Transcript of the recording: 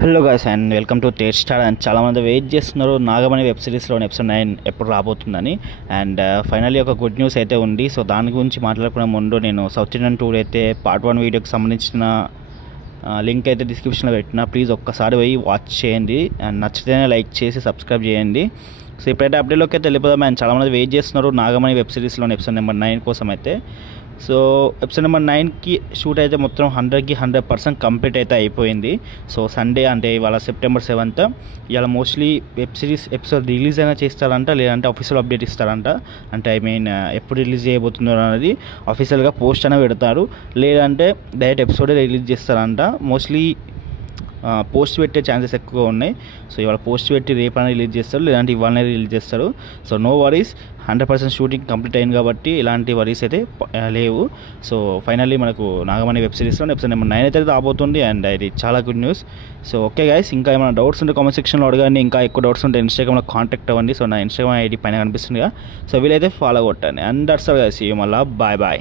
Hello guys and welcome to taste star. And చాలామంది wait చేస్తున్నారు Nagamani web సిరీస్లో episode 9 ఎప్పుడు రాబోతుందని. అండ్ ఫైనల్లీ ఒక గుడ్ న్యూస్ అయితే ఉంది. సో దాని గురించి మాట్లాడుకునే ముందు నేను సౌత్ ఇండియన్ టూర్ అయితే పార్ట్ 1 వీడియోకి సంబంధించిన లింక్ అయితే డిస్క్రిప్షన్లో పెట్టిన. ప్లీజ్ ఒక్కసారి పోయి వాచ్ చేయండి అండ్ నచ్చితేనే లైక్ చేసి సబ్స్క్రైబ్ చేయండి. సో ఇప్పుడైతే అప్డేట్లోకి అయితే వెళ్ళిపోదాం. అండ్ చాలామంది వెయిట్ చేస్తున్నారు నాగమణి వెబ్ సిరీస్లో ఎపిసోడ్ నెంబర్ 9 కోసం అయితే. సో ఎపిసోడ్ నెంబర్ 9కి షూట్ అయితే మొత్తం 100కి 100% కంప్లీట్ అయితే అయిపోయింది. సో సండే అంటే ఇవాళ సెప్టెంబర్ 7th ఇవాళ mostly web series episode release అయినా చేస్తారంట, లేదంటే ఆఫీషియల్ అప్డేట్ ఇస్తారంట. అంటే ఐ మీన్ ఎప్పుడు రిలీజ్ చేయబోతుందో అనేది ఆఫీషియల్గా పోస్ట్ అయినా పెడతారు, లేదంటే డైరెక్ట్ ఎపిసోడే రిలీజ్ చేస్తారంట. మోస్ట్లీ పోస్ట్ పెట్టే ఛాన్సెస్ ఎక్కువగా ఉన్నాయి. సో ఇవాళ పోస్ట్ పెట్టి రేపైనా రిలీజ్ చేస్తారు, లేదంటే ఇవాళనే రిలీజ్ చేస్తారు. So no worries, 100% shooting complete అయింది కాబట్టి ఎలాంటి వరీస్ అయితే లేవు. సో ఫైనల్లీ మనకు నాగమణి వెబ్ సిరీస్లో ఎపిసోడ్ నెంబర్ 9 అయితే రాబోతుంది. అండ్ ఇది చాలా good news. So okay guys, ఇంకా ఏమైనా డౌట్స్ ఉంటే కామెంట్ సెక్షన్లో అడగండి. ఇంకా ఎక్కువ డౌట్స్ ఉంటే ఇన్స్టాగ్రామ్లో కాంటాక్ట్ అవ్వండి. సో నా ఇన్స్టాగ్రామ్ ఐడి పైన కనిపిస్తుంది కదా, సో వీలైతే ఫాలో కొట్టండి. అండ్ దట్స్ ఆల్ గైస్, మళ్ళీ బాయ్ బాయ్.